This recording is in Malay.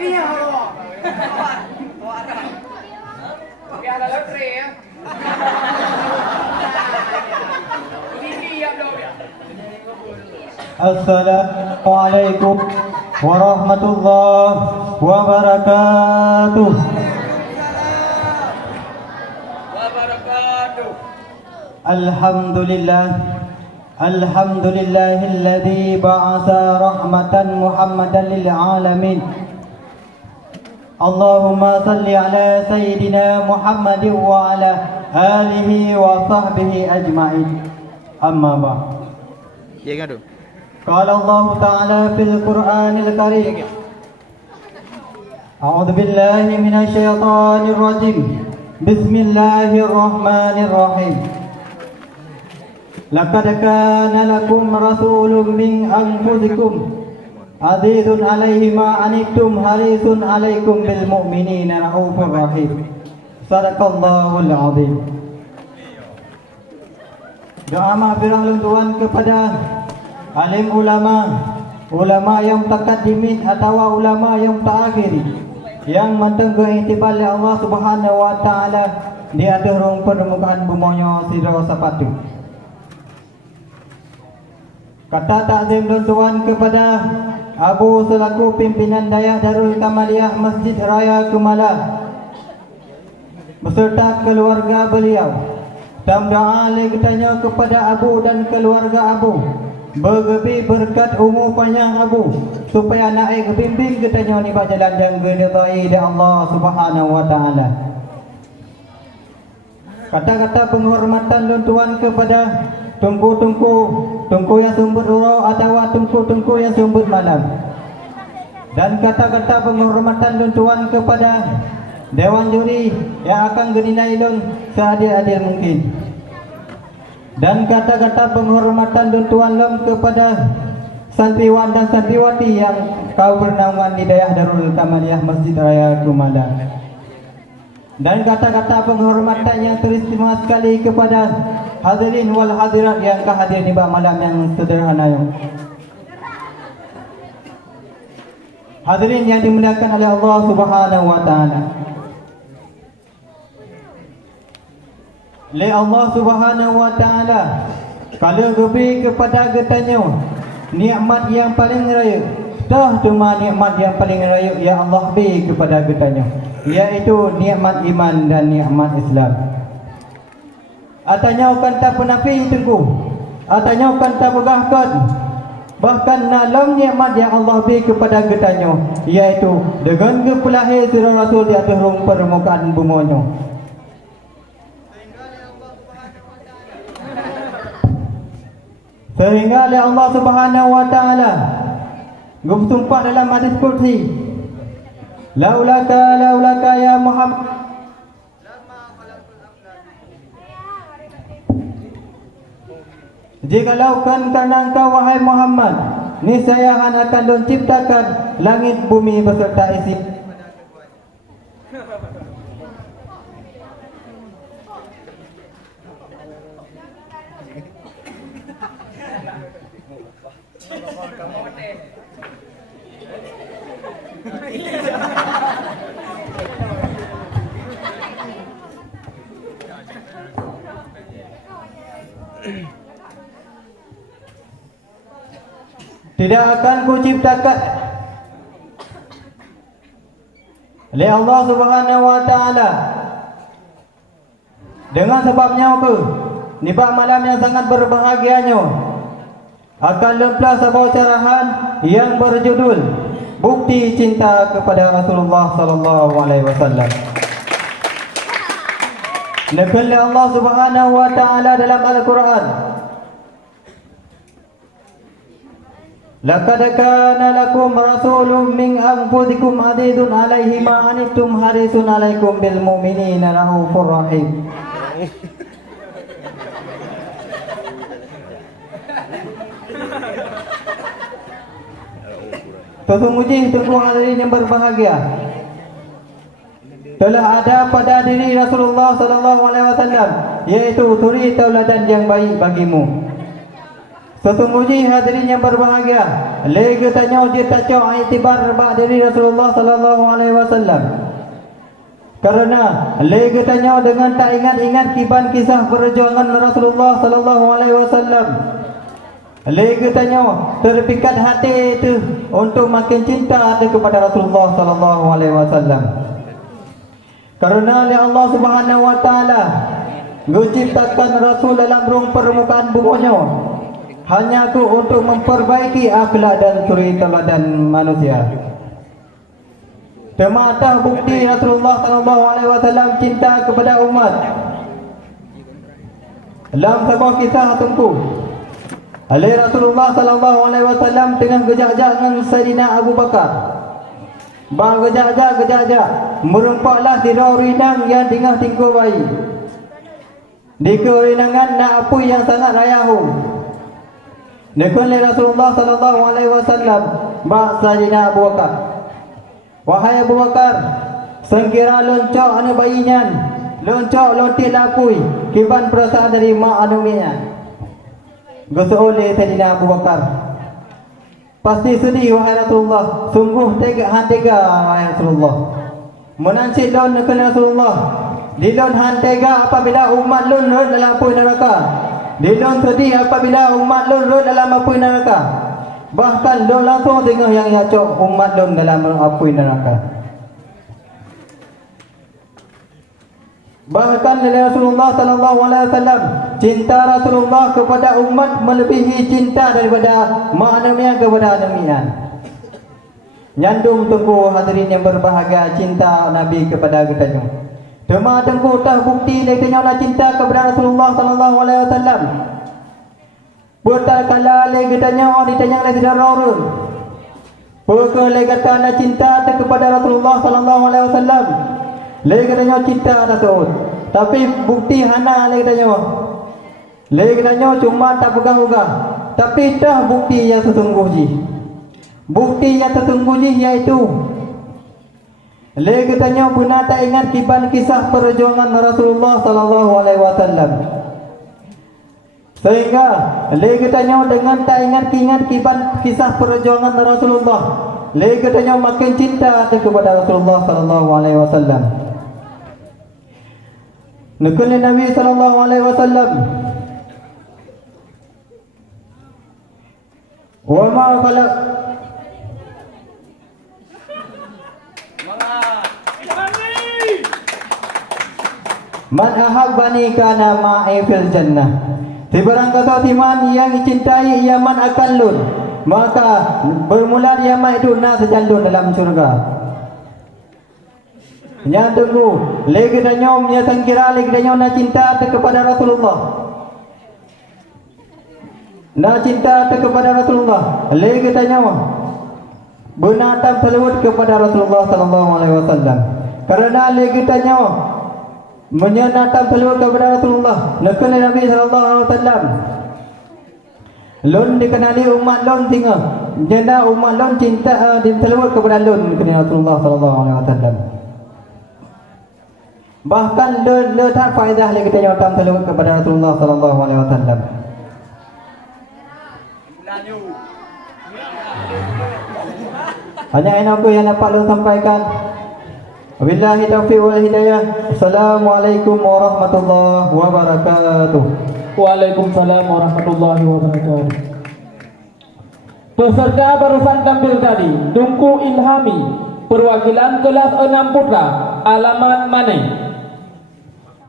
Iya, Piala lotre ya. Assalamualaikum warahmatullahi wabarakatuh. Alhamdulillah, alhamdulillahilladzi ba'atha rahmatan Muhammadan lil alamin. Allahumma salli ala sayyidina Muhammadin wa ala alihi wa sahbihi ajma'in. Amma ba'd. Ya kan tu. Qala Allah Ta'ala fil Qur'anil Karim. A'udzu billahi minasy syaithanir rajim. Bismillahirrahmanirrahim. Laqad kana lakum rasulun min anfusikum azizun 'alaihi ma anittum harisun 'alaikum bil mu'minina raufur rahim. Sadaqallahul 'azim. Doa maghfirah Tuhan kepada alim ulama, ulama yang takaddimin atau ulama yang terakhir yang mentengah iktibar oleh Allah Subhanahu wa taala di atas ruang permukaan bumanya sira sapatu. Kata takzim Tuhan kepada Abu selaku pimpinan daya Darul Kamaliyah Masjid Raya Kemala beserta keluarga beliau. Dan doa kitanya kepada Abu dan keluarga Abu, bergebi berkat umur panjang Abu, supaya naik bimbing kitanya ni jalan yang diridai oleh Allah Subhanahu wa taala. Kata-kata penghormatan Tuhan kepada tungku yang sumber urau atau tungku yang sumber malam. Dan kata-kata penghormatan Tuhan kepada Dewan Juri yang akan dinilai seadil-adil mungkin. Dan kata-kata penghormatan Tuhan kepada santriwan dan santriwati yang kau bernaungan di daerah Darul Kamaliyah Masjid Raya Kumala. Dan kata-kata penghormatan yang teristimewa sekali kepada hadirin wal hadirat yang hadir di malam yang sederhana yang hadirin yang dimuliakan oleh Allah Subhanahu wa taala. Le Allah Subhanahu wa taala kalau gebi kepada getanya nikmat yang paling raya, dah cuma nikmat yang paling raya ya Allah beri kepada getanya, yaitu nikmat iman dan nikmat Islam. Atanya akan tak penafi tengku, atanya akan tak begahkan, bahkan dalam nikmat yang Allah beri kepada getanya, yaitu dengan kepelahir surah Rasul di atas permukaan bumanya. Sehingga oleh Allah Subhanahu wa taala bersumpah dalam hadis qudsi, laulaka ya Muhammad, jikalau kan karena engkau wahai Muhammad, niscaya akan menciptakan langit bumi beserta isi. Tidak akan kuciptakan oleh Allah Subhanahu wa taala dengan sebabnya apa? Di malam yang sangat berbahagianya akan lepas sebuah carahan yang berjudul Bukti Cinta kepada Rasulullah sallallahu alaihi wasallam. Nakal Allah Subhanahu wa taala dalam Al-Quran, laqad kana lakum rasulun min anfusikum azizun 'alaihi ma anittum harisun 'alaikum bil mu'minina raufur rahim. Sesungguhnya tunggu hadirin yang berbahagia, telah ada pada diri Rasulullah sallallahu alaihi wasallam yaitu suri tauladan yang baik bagimu. Sesungguhnya hadirin yang berbahagia, lega tanya dia tak cok iktibar dari Rasulullah sallallahu alaihi wasallam. Karena lega tanya dengan tak ingat-ingat kiban kisah perjuangan Rasulullah sallallahu alaihi wasallam. Lega tanya terpikat hati itu untuk makin cinta hati kepada Rasulullah sallallahu alaihi wasallam. Karena oleh Allah Subhanahu wa taala menciptakan Rasul dalam ruang permukaan buminya hanya tu untuk memperbaiki akhlak dan suri teladan manusia. Temata bukti Rasulullah sallallahu alaihi wasallam cinta kepada umat. Dalam sebuah kisah tengku, Rasulullah sallallahu alaihi wasallam tengah gejak-gejak dengan Sayyidina Abu Bakar. Bah gejak-gejak merumpaklah tidur rinang yang tengah tingkul bayi. Di kerinangan nak apa yang sangat rayahu. Nekun Rasulullah sallallahu alaihi wasallam bah Sayyidina Abu Bakar. Wahai Abu Bakar, sengkira loncok anu bayinya, loncok lontit lapui, kiban perasaan dari mak anuminya. Gosok oleh Sayyidina Abu Bakar. Pasti sedih wahai Rasulullah, sungguh tega wahai Rasulullah. Menancik lon nekun Rasulullah. Di lon han tega apabila umat lon rot dalam api neraka. Di lon sedih apabila umat lon rot dalam api neraka. Bahkan lon langsung tengah yang yacok umat lon dalam api neraka. Bahkan Rasulullah sallallahu alaihi wasallam cinta Rasulullah kepada umat melebihi cinta daripada manusia kepada anamian. Nyandung tunggu hadirin yang berbahagia cinta Nabi kepada kita. Tema tunggu tah bukti lekanya lah cinta kepada Rasulullah sallallahu alaihi wasallam. Putar kala lekanya ditanya oleh saudara. Pukul lekanya cinta kepada Rasulullah sallallahu alaihi wasallam. Lekanya cinta Rasul. Tapi bukti hana lekanya. Lekanya cuma tak pegang-pegang. Tapi dah bukti yang sesungguhnya. Bukti yang sesungguhnya iaitu lekanya pernah tak ingat kiban kisah perjuangan Rasulullah sallallahu alaihi wasallam. Sehingga lekanya dengan tak ingat kiban kisah perjuangan Rasulullah, lekanya makin cinta kepada Rasulullah sallallahu alaihi wasallam. Nukul Nabi sallallahu alaihi wasallam. Wa ma khalaq Man ahabbani kana ma'i fil jannah. Barang kata timan yang cintai iaman akan lun, maka bermula iaman itu nak sejalun dalam syurga. Yang tunggu lagi danyom yang sangkira lagi danyom nak cinta kepada Rasulullah. Nak cinta kepada Rasulullah. Lagi danyom benatam selawat kepada Rasulullah sallallahu alaihi wasallam. Karena lagi danyom menyenatkan selawat kepada Rasulullah. Nakal Nabi sallallahu alaihi wasallam. Lon dikenali umat lon tinggal. Jenda umat lon cinta selawat kepada lon kepada Rasulullah sallallahu alaihi wasallam. Bahkan letak faedah lagi kita nyata selawat kepada Rasulullah sallallahu alaihi wasallam. Hanya ini aku yang dapat lu sampaikan. Wabillahi taufiq wal hidayah. Assalamualaikum warahmatullahi wabarakatuh. Waalaikumsalam warahmatullahi wabarakatuh. Peserta barusan tampil tadi Tunku Ilhami, perwakilan kelas 6 putra, alamat Mane.